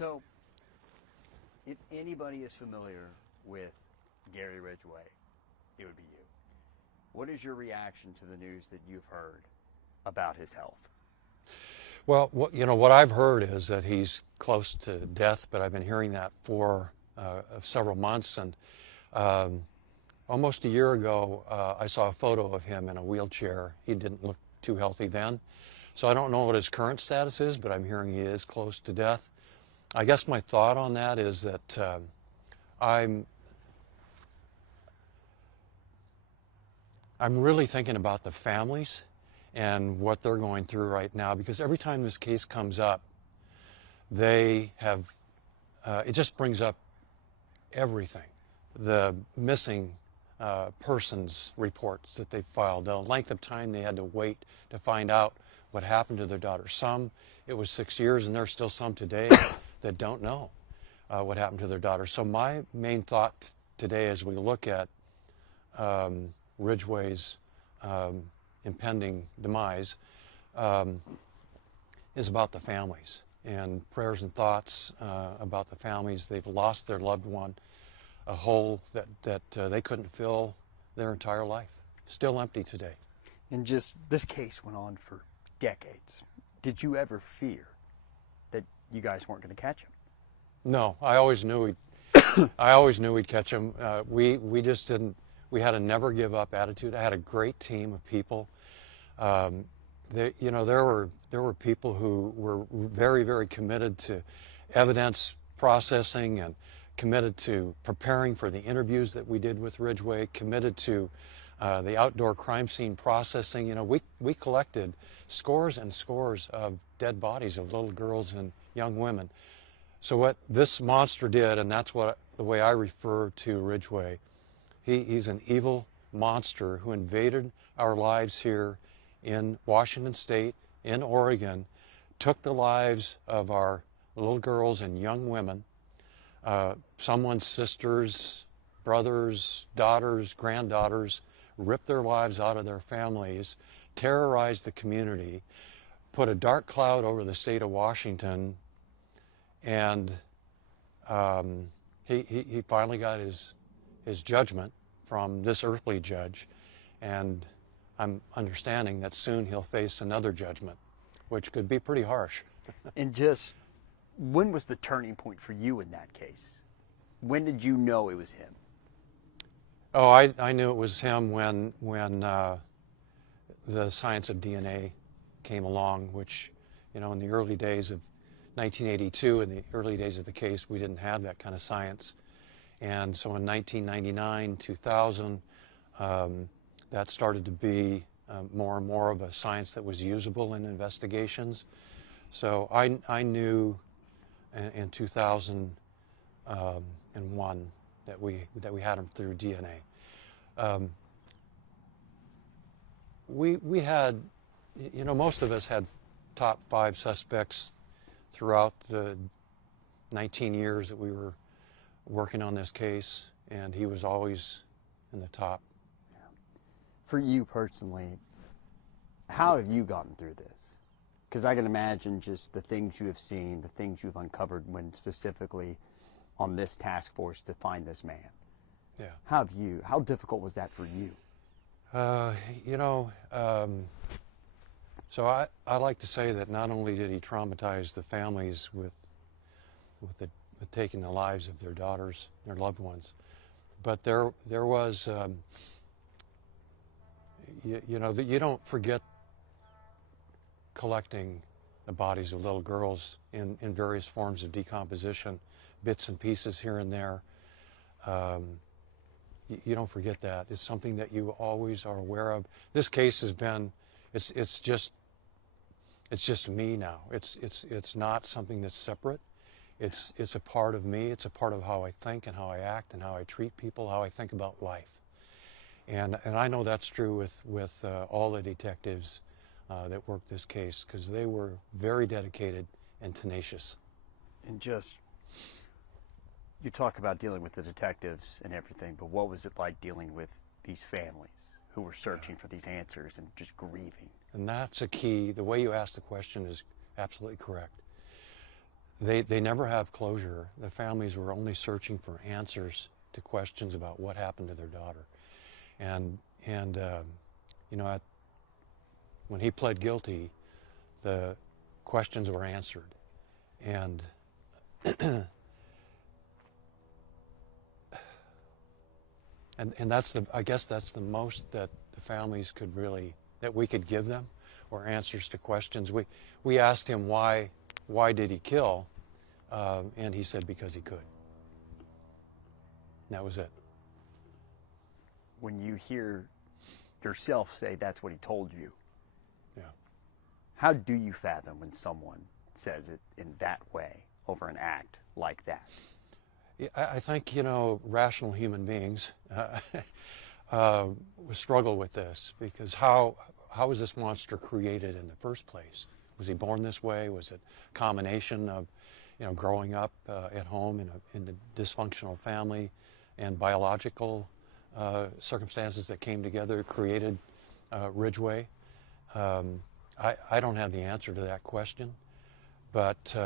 So, if anybody is familiar with Gary Ridgway, it would be you. What is your reaction to the news that you've heard about his health? Well, what I've heard is that he's close to death, but I've been hearing that for several months. And almost a year ago, I saw a photo of him in a wheelchair. He didn't look too healthy then. So I don't know what his current status is, but I'm hearing he is close to death. I guess my thought on that is that I'm really thinking about the families and what they're going through right now, because every time this case comes up, they have, it just brings up everything. The missing persons reports that they filed, the length of time they had to wait to find out what happened to their daughter. Some, it was 6 years, and there's still some today that don't know what happened to their daughter. So my main thought today as we look at Ridgway's impending demise is about the families, and prayers and thoughts about the families. They've lost their loved one, a hole that they couldn't fill their entire life. Still empty today. And just this case went on for decades. Did you ever fear that you guys weren't going to catch him? No, I always knew we'd catch him. We just didn't. We had a never give up attitude. I had a great team of people. There were people who were very, very committed to evidence processing and committed to preparing for the interviews that we did with Ridgway, committed to the outdoor crime scene processing. You know, we collected scores and scores of dead bodies of little girls and young women. So what this monster did, and that's the way I refer to Ridgway, he's an evil monster who invaded our lives here in Washington State, in Oregon, took the lives of our little girls and young women, someone's sisters, brothers, daughters, granddaughters, ripped their lives out of their families, terrorized the community, put a dark cloud over the state of Washington, and he finally got his judgment from this earthly judge, and I'm understanding that soon he'll face another judgment, which could be pretty harsh. And just, when was the turning point for you in that case? When did you know it was him? Oh, I knew it was him when the science of DNA came along, which, you know, in the early days of 1982, in the early days of the case, we didn't have that kind of science. And so in 1999, 2000, that started to be more and more of a science that was usable in investigations. So I knew in 2001 that we had him through DNA. We had, you know, most of us had top 5 suspects throughout the 19 years that we were working on this case, and he was always in the top. For you personally, how have you gotten through this? Because I can imagine just the things you have seen, the things you've uncovered when specifically on this task force to find this man. Yeah. How difficult was that for you? So I like to say that not only did he traumatize the families with taking the lives of their daughters, their loved ones, but there was, that you don't forget collecting the bodies of little girls in various forms of decomposition, bits and pieces here and there. You don't forget that. It's something that you always are aware of. This case has been, it's just me now. It's not something that's separate. It's a part of me. It's a part of how I think and how I act and how I treat people, how I think about life. And I know that's true with all the detectives that worked this case, because they were very dedicated and tenacious. And just, you talk about dealing with the detectives and everything, but what was it like dealing with these families who were searching for these answers and just grieving? And that's a key. The way you ask the question is absolutely correct. they never have closure. The families were only searching for answers to questions about what happened to their daughter. And you know, when he pled guilty, the questions were answered. And and that's I guess that's the most that the families could really, that we could give them, or answers to questions. We asked him why did he kill, and he said because he could. And that was it. When you hear yourself say that's what he told you, Yeah. how do you fathom when someone says it in that way over an act like that? Yeah, I think, you know, rational human beings struggle with this, because how was this monster created in the first place? Was he born this way? Was it a combination of, you know, growing up at home in a dysfunctional family and biological circumstances that came together created Ridgway? I don't have the answer to that question, but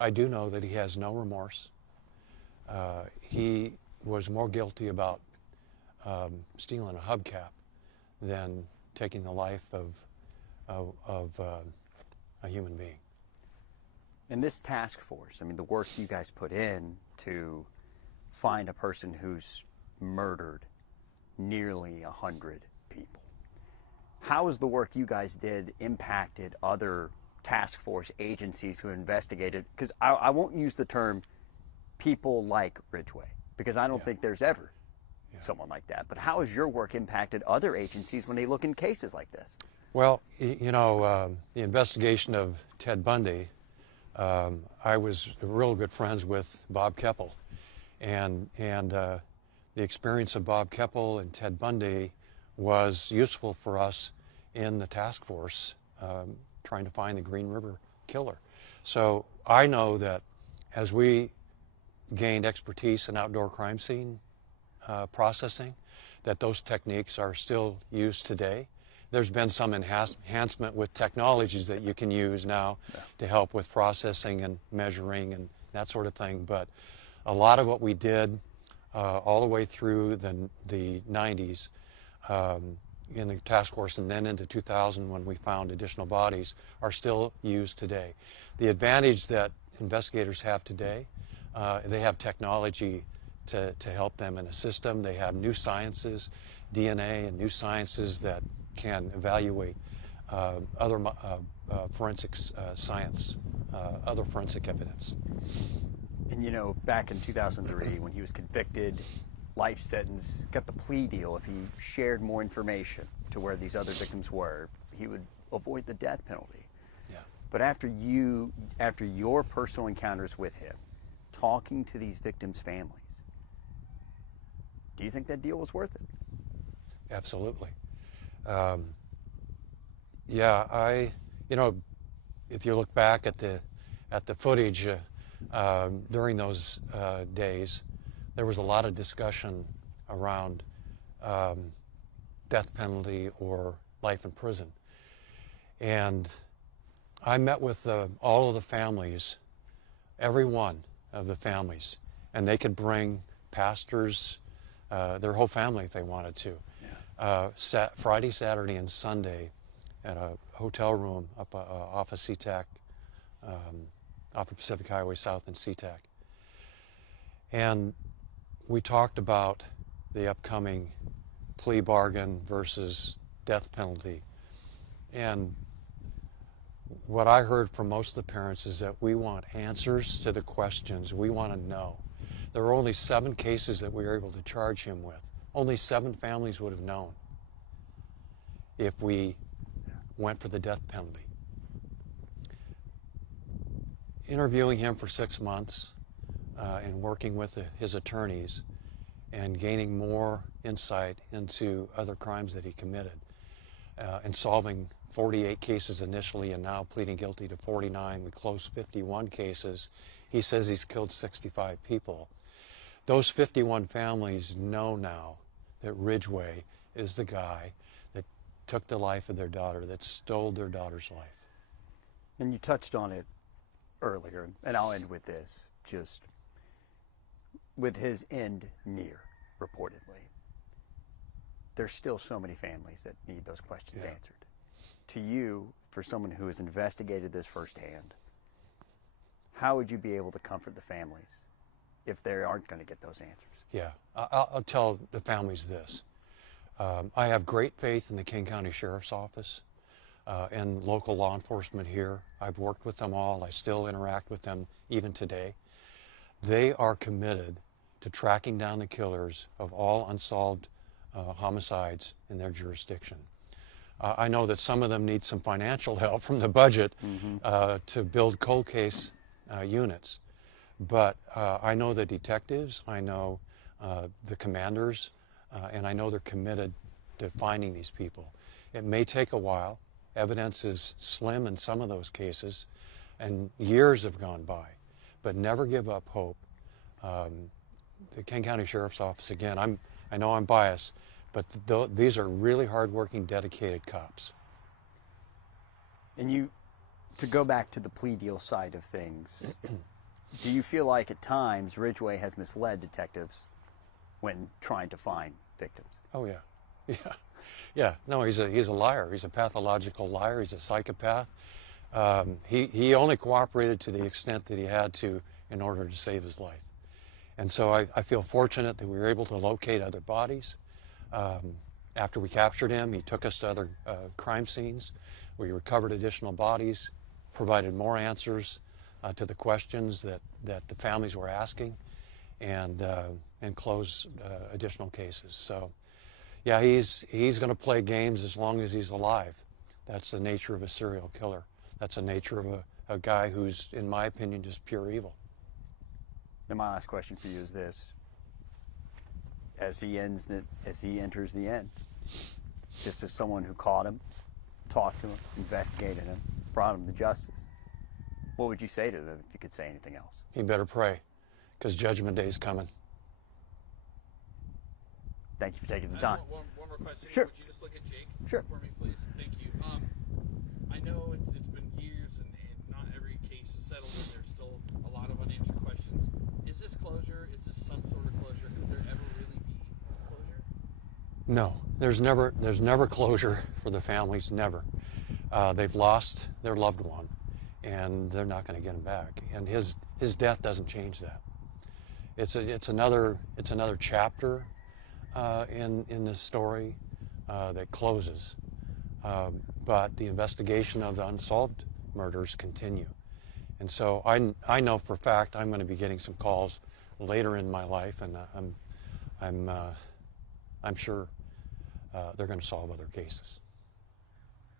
I do know that he has no remorse. He was more guilty about stealing a hubcap than taking the life of a human being. In this task force, I mean, the work you guys put in to find a person who's murdered nearly 100 people, how has the work you guys did impacted other task force agencies who investigated? Because I won't use the term people like Ridgway, because I don't think there's ever someone like that. But how has your work impacted other agencies when they look in cases like this? Well, you know, the investigation of Ted Bundy, I was real good friends with Bob Keppel, and the experience of Bob Keppel and Ted Bundy was useful for us in the task force trying to find the Green River killer. So I know that as we gained expertise in outdoor crime scene processing, that those techniques are still used today. There's been some enhancement with technologies that you can use now to help with processing and measuring and that sort of thing. But a lot of what we did all the way through the 90s in the task force, and then into 2000 when we found additional bodies, are still used today. The advantage that investigators have today, they have technology to help them and assist them. They have new sciences, DNA and new sciences that can evaluate other forensics science, other forensic evidence. And you know, back in 2003, when he was convicted, life sentence, got the plea deal. If he shared more information to where these other victims were, he would avoid the death penalty. Yeah. But after your personal encounters with him, talking to these victims' families, do you think that deal was worth it? Absolutely. Yeah, you know, if you look back at the footage during those days, there was a lot of discussion around death penalty or life in prison. And I met with all of the families, every one of the families, and they could bring pastors, their whole family if they wanted to. Yeah. Friday, Saturday, and Sunday at a hotel room up off of SeaTac, off of Pacific Highway South in SeaTac. And we talked about the upcoming plea bargain versus death penalty. And what I heard from most of the parents is that we want answers to the questions. We want to know. There were only 7 cases that we were able to charge him with. Only 7 families would have known if we went for the death penalty. Interviewing him for 6 months and working with his attorneys and gaining more insight into other crimes that he committed and solving 48 cases initially and now pleading guilty to 49. We closed 51 cases. He says he's killed 65 people. Those 51 families know now that Ridgway is the guy that took the life of their daughter, that stole their daughter's life. And you touched on it earlier, and I'll end with this. Just with his end near, reportedly, there's still so many families that need those questions answered. To you, for someone who has investigated this firsthand, how would you be able to comfort the families if they aren't going to get those answers? Yeah, I'll tell the families this. I have great faith in the King County Sheriff's Office and local law enforcement here. I've worked with them all. I still interact with them even today. They are committed to tracking down the killers of all unsolved homicides in their jurisdiction. I know that some of them need some financial help from the budget to build cold case units. But I know the detectives, I know the commanders, and I know they're committed to finding these people. It may take a while. Evidence is slim in some of those cases, and years have gone by. But never give up hope. The King County Sheriff's Office, again, I know I'm biased, but these are really hardworking, dedicated cops. And you, to go back to the plea deal side of things, do you feel like at times Ridgway has misled detectives when trying to find victims? Oh yeah, yeah. No, he's a liar. He's a pathological liar. He's a psychopath. He only cooperated to the extent that he had to in order to save his life. And so I feel fortunate that we were able to locate other bodies. After we captured him, he took us to other crime scenes. We recovered additional bodies, provided more answers to the questions that the families were asking, and closed additional cases. So, yeah, he's going to play games as long as he's alive. That's the nature of a serial killer. That's the nature of a guy who's, in my opinion, just pure evil. And my last question for you is this: as he enters the end, just as someone who caught him, talked to him, investigated him, brought him to justice, what would you say to them if you could say anything else? He better pray, because Judgment Day is coming. Thank you for taking the time. One more question. Sure. Would you just look at Jake Sure. for me, please? Thank you. I know it's been years and not every case is settled, and there's still a lot of unanswered questions. Is this closure? Is this some sort of closure? Could there ever really be closure? No, there's never closure for the families. Never. They've lost their loved one, and they're not going to get him back. And his death doesn't change that. It's another chapter in this story that closes. But the investigation of the unsolved murders continue. And so I know for a fact I'm going to be getting some calls later in my life, and I'm sure they're going to solve other cases.